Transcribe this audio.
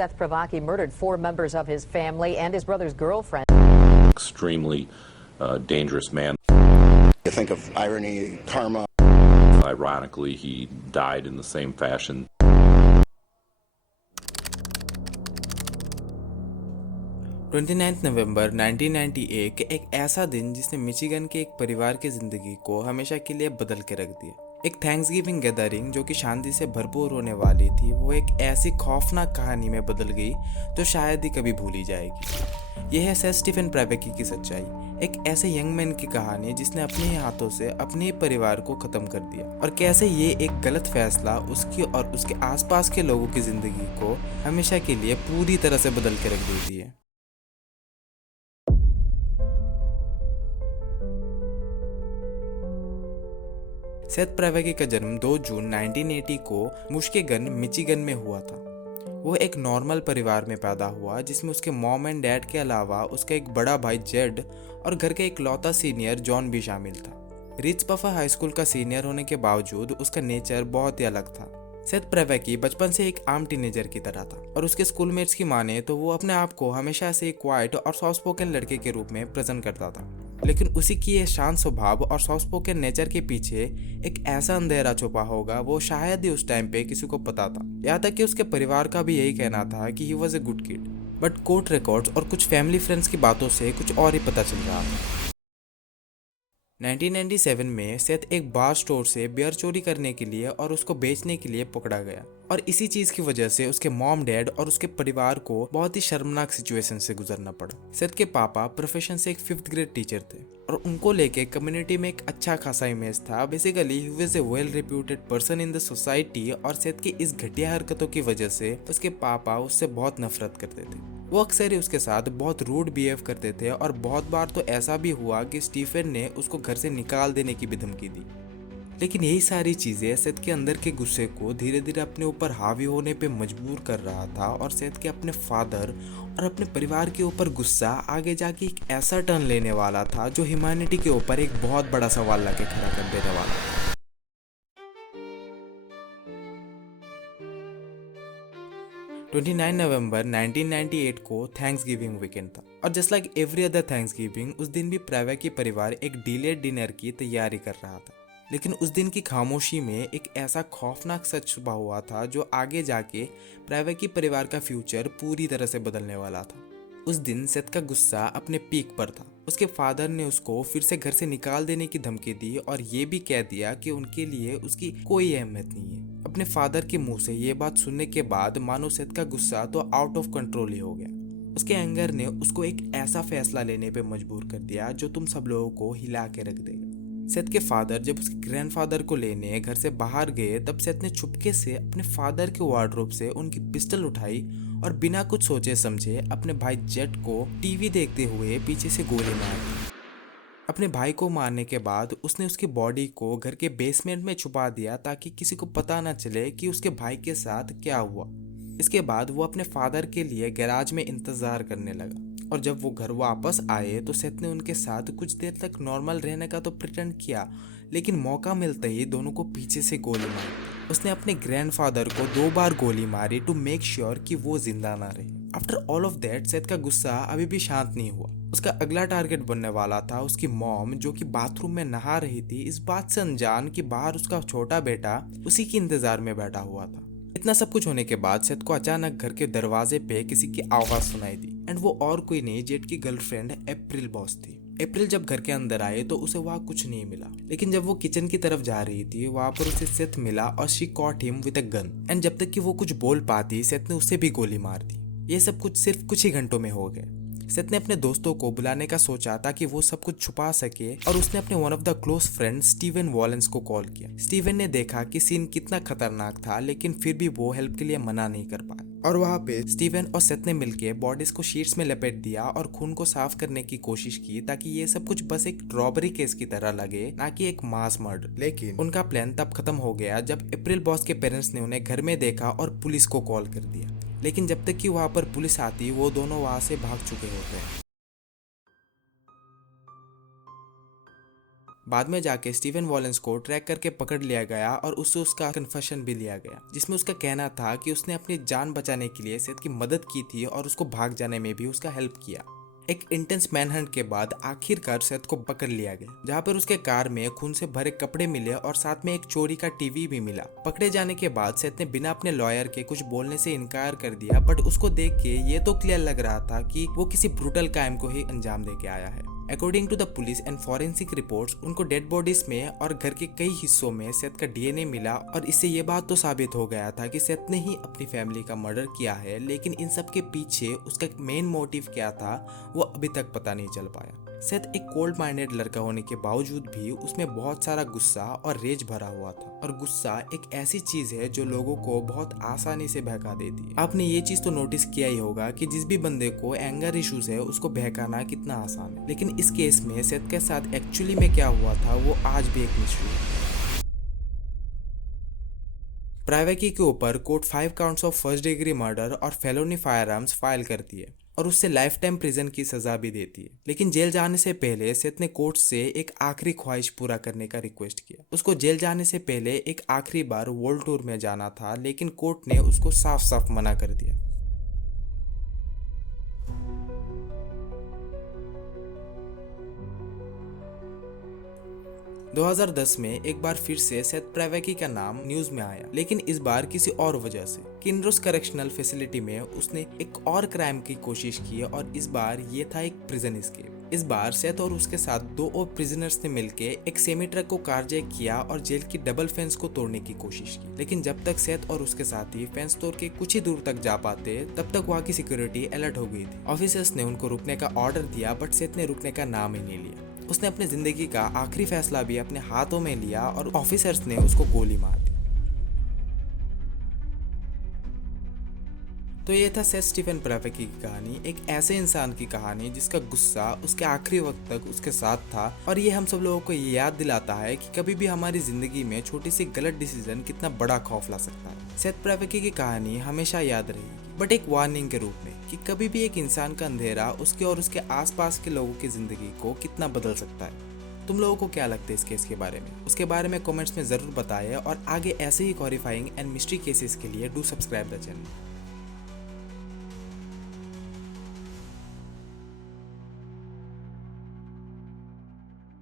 Seth Pravaki murdered 4 members of his family and his brother's girlfriend. Extremely dangerous man. You think of irony, karma. Ironically, he died in the same fashion. 29 नवंबर 1998 के एक ऐसा दिन जिसने Michigan के एक परिवार की ज़िंदगी को हमेशा के लिए बदल के रख दिया। एक थैंक्सगिविंग गैदरिंग जो कि शांति से भरपूर होने वाली थी, वो एक ऐसी खौफनाक कहानी में बदल गई जो शायद ही कभी भूली जाएगी। यह है सेथ स्टीफन प्रावेकी की सच्चाई, एक ऐसे यंग मैन की कहानी जिसने अपने ही हाथों से अपने परिवार को ख़त्म कर दिया और कैसे ये एक गलत फैसला उसकी और उसके आसपास के लोगों की ज़िंदगी को हमेशा के लिए पूरी तरह से बदल के रख देती है। सेथ प्रावेकी का जन्म 2 जून 1980 को मुस्केगन, मिशिगन में हुआ था। वो एक नॉर्मल परिवार में पैदा हुआ जिसमें उसके मॉम एंड डैड के अलावा उसका एक बड़ा भाई जेड और घर का इकलौता सीनियर जॉन भी शामिल था। रिच पफा हाई स्कूल का सीनियर होने के बावजूद उसका नेचर बहुत ही अलग था। सेथ प्रावेकी बचपन से एक आम टीनेजर की तरह था और उसके स्कूलमेट्स की माने तो वो अपने आप को हमेशा से एक क्वाइट और सॉफ्ट स्पोकन लड़के के रूप में प्रेजेंट करता था। लेकिन उसी की ये शांत स्वभाव और सॉफ्ट स्पोकन नेचर के पीछे एक ऐसा अंधेरा छुपा होगा वो शायद ही उस टाइम पे किसी को पता था। यहाँ तक कि उसके परिवार का भी यही कहना था कि he was a good kid, but court records और कुछ फैमिली फ्रेंड्स की बातों से कुछ और ही पता चल रहा था। 1997 में सेथ एक बार स्टोर से बियर चोरी करने के लिए और उसको बेचने के लिए पकड़ा गया और इसी चीज की वजह से उसके मॉम डैड और उसके परिवार को बहुत ही शर्मनाक सिचुएशन से गुजरना पड़ा। सेथ के पापा प्रोफेशन से एक 5th ग्रेड टीचर थे और उनको लेके कम्युनिटी में एक अच्छा खासा इमेज था। Basically he was a well reputed person in the society और सेथ की इस घटिया हरकतों की वजह से उसके पापा उससे बहुत नफरत करते थे। वो अक्सर ही उसके साथ बहुत रूड बिहेव करते थे और बहुत बार तो ऐसा भी हुआ कि स्टीफन ने उसको घर से निकाल देने की भी धमकी दी। लेकिन यही सारी चीजें सेथ के अंदर के गुस्से को धीरे धीरे अपने ऊपर हावी होने पे मजबूर कर रहा था और सेथ के अपने फादर और अपने परिवार के ऊपर गुस्सा आगे जाके एक ऐसा टर्न लेने वाला था जो ह्यूमैनिटी के ऊपर एक बहुत बड़ा सवाल लाके खड़ा कर देने वाला था। 29 नवंबर 1998 को थैंक्सगिविंग वीकेंड था और just like every other Thanksgiving उस दिन भी प्रावेकी परिवार एक डिलेड डिनर की तैयारी कर रहा था। लेकिन उस दिन की खामोशी में एक ऐसा खौफनाक सच छुपा हुआ था जो आगे जाके प्रावेकी परिवार का फ्यूचर पूरी तरह से बदलने वाला था। उस दिन सेथ का गुस्सा अपने पीक पर था। उसके फादर ने उसको फिर से घर से निकाल देने की धमकी दी और ये भी कह दिया कि उनके लिए उसकी कोई अहमियत नहीं है। अपने फादर के मुंह से ये बात सुनने के बाद मानो सेथ का गुस्सा तो आउट ऑफ कंट्रोल ही हो गया। उसके एंगर ने उसको एक ऐसा फैसला लेने पे मजबूर कर दिया जो तुम सब लोगों को हिला के रख देगा। सेथ के फादर जब उसके ग्रैंडफादर को लेने घर से बाहर गए तब सेथ ने चुपके से अपने फादर के वार्डरोब से उनकी पिस्टल उठाई और बिना कुछ सोचे समझे अपने भाई जेट को टीवी देखते हुए पीछे से गोली मार दी। अपने भाई को मारने के बाद उसने उसकी बॉडी को घर के बेसमेंट में छुपा दिया ताकि किसी को पता न चले कि उसके भाई के साथ क्या हुआ। इसके बाद वो अपने फादर के लिए गैराज में इंतजार करने लगा और जब वो घर वापस आए तो सेथ ने उनके साथ कुछ देर तक नॉर्मल रहने का तो प्रिटेंड किया, लेकिन मौका मिलते ही दोनों को पीछे से गोली मारी। उसने अपने ग्रैंडफादर को 2 बार गोली मारी टू मेक श्योर कि वो जिंदा ना रहे। After all of that Seth का गुस्सा अभी भी शांत नहीं हुआ। उसका अगला टारगेट बनने वाला था उसकी मॉम जो कि बाथरूम में नहा रही थी, इस बात से अनजान कि बाहर उसका छोटा बेटा उसी के इंतजार में बैठा हुआ था। इतना सब कुछ होने के बाद सेथ को अचानक घर के दरवाजे पे किसी की आवाज सुनाई दी एंड वो और कोई नहीं जेट की गर्लफ्रेंड अप्रैल बॉस थी। अप्रैल जब घर के अंदर आए तो उसे वहाँ कुछ नहीं मिला, लेकिन जब वो किचन की तरफ जा रही थी वहाँ पर उसे सेथ मिला और she cot him with a gun and जब तक कि वो कुछ बोल पाती सेथ ने उसे भी गोली मार दी। ये सब कुछ सिर्फ कुछ ही घंटों में हो गया। सेथ ने अपने दोस्तों को बुलाने का सोचा ताकि वो सब कुछ छुपा सके और उसने अपने one of the close friend Steven violence को कॉल किया। स्टीवन ने देखा कि सीन कितना खतरनाक था, लेकिन फिर भी वो हेल्प के लिए मना नहीं कर पाए और वहाँ पे स्टीवन और सेथ ने मिलकर बॉडीज को शीट्स में लपेट दिया और खून को साफ करने की कोशिश की ताकि ये सब कुछ बस एक रॉबरी केस की तरह लगे, ना कि एक मास मर्डर। लेकिन उनका प्लान तब खत्म हो गया जब अप्रैल बॉस के पेरेंट्स ने उन्हें घर में देखा और पुलिस को कॉल कर दिया। लेकिन जब तक कि वहाँ पर पुलिस आती वो दोनों वहाँ से भाग चुके होते हैं। बाद में जाके स्टीवन वॉलेंस को ट्रैक करके पकड़ लिया गया और उससे उसका कन्फेशन भी लिया गया, जिसमें उसका कहना था कि उसने अपनी जान बचाने के लिए सेथ की मदद की थी और उसको भाग जाने में भी उसका हेल्प किया। एक इंटेंस मैनहंट के बाद आखिरकार सेथ को पकड़ लिया गया, जहां पर उसके कार में खून से भरे कपड़े मिले और साथ में एक चोरी का टीवी भी मिला। पकड़े जाने के बाद सेथ ने बिना अपने लॉयर के कुछ बोलने से इनकार कर दिया, बट उसको देख के ये तो क्लियर लग रहा था कि वो किसी ब्रूटल क्राइम को ही अंजाम दे के आया है। According to the police and forensic reports, उनको डेड बॉडीज में और घर के कई हिस्सों में सेथ का डीएनए मिला और इससे ये बात तो साबित हो गया था कि सेथ ने ही अपनी फैमिली का मर्डर किया है। लेकिन इन सब के पीछे उसका मेन मोटिव क्या था वो अभी तक पता नहीं चल पाया। सेथ एक कोल्ड माइंडेड लड़का होने के बावजूद भी उसमें बहुत सारा गुस्सा और रेज भरा हुआ था, और गुस्सा एक ऐसी चीज है जो लोगों को बहुत आसानी से बहका देती है। आपने ये चीज तो नोटिस किया ही होगा कि जिस भी बंदे को एंगर इश्यूज है उसको बहकाना कितना आसान है, लेकिन इस केस में सेथ के साथ एक्चुअली में क्या हुआ था वो आज भी एक मिस्ट्री है। प्रावेकी के ऊपर court 5 counts of first degree murder और फेलोनी फायर आर्म्स फाइल करती है और उससे लाइफ टाइम प्रिजन की सजा भी देती है। लेकिन जेल जाने से पहले सेथ ने कोर्ट से एक आखिरी ख्वाहिश पूरा करने का रिक्वेस्ट किया। उसको जेल जाने से पहले एक आखिरी बार वर्ल्ड टूर में जाना था, लेकिन कोर्ट ने उसको साफ साफ मना कर दिया। – 2010 में एक बार फिर से सेथ प्रावेकी का नाम न्यूज में आया, लेकिन इस बार किसी और वजह से। किनरोस करेक्शनल फैसिलिटी में उसने एक और क्राइम की कोशिश की और इस बार ये था एक प्रिजन एस्केप। इस बार सेथ और उसके साथ 2 और प्रिजनर्स ने मिलकर एक सेमी ट्रक को कारजैक किया और जेल की डबल फेंस को तोड़ने की कोशिश की। लेकिन जब तक सेथ और उसके साथी फेंस तोड़ के कुछ ही दूर तक जा पाते, तब तक वहाँ की सिक्योरिटी अलर्ट हो गई थी। ऑफिसर्स ने उनको रुकने का ऑर्डर दिया, बट सेथ ने रुकने का नाम ही नहीं लिया। उसने अपनी जिंदगी का आखिरी फैसला भी अपने हाथों में लिया और ऑफिसर्स ने उसको गोली मार दी। तो ये था सेथ स्टीफन प्रावेकी की कहानी, एक ऐसे इंसान की कहानी जिसका गुस्सा उसके आखिरी वक्त तक उसके साथ था, और ये हम सब लोगों को ये याद दिलाता है कि कभी भी हमारी जिंदगी में छोटी सी गलत डिसीजन कितना बड़ा खौफ ला सकता है। सेथ प्रावेकी की कहानी हमेशा याद रहेगी, बट एक वार्निंग के रूप में कि कभी भी एक इंसान का अंधेरा उसके और उसके आसपास के लोगों की जिंदगी को कितना बदल सकता है। तुम लोगों को क्या लगता है इस केस के बारे में? उसके बारे में कमेंट्स में जरूर बताएं, और आगे ऐसे ही हॉरिफाइंग एंड मिस्ट्री केसेस के लिए डू सब्सक्राइब द चैनल।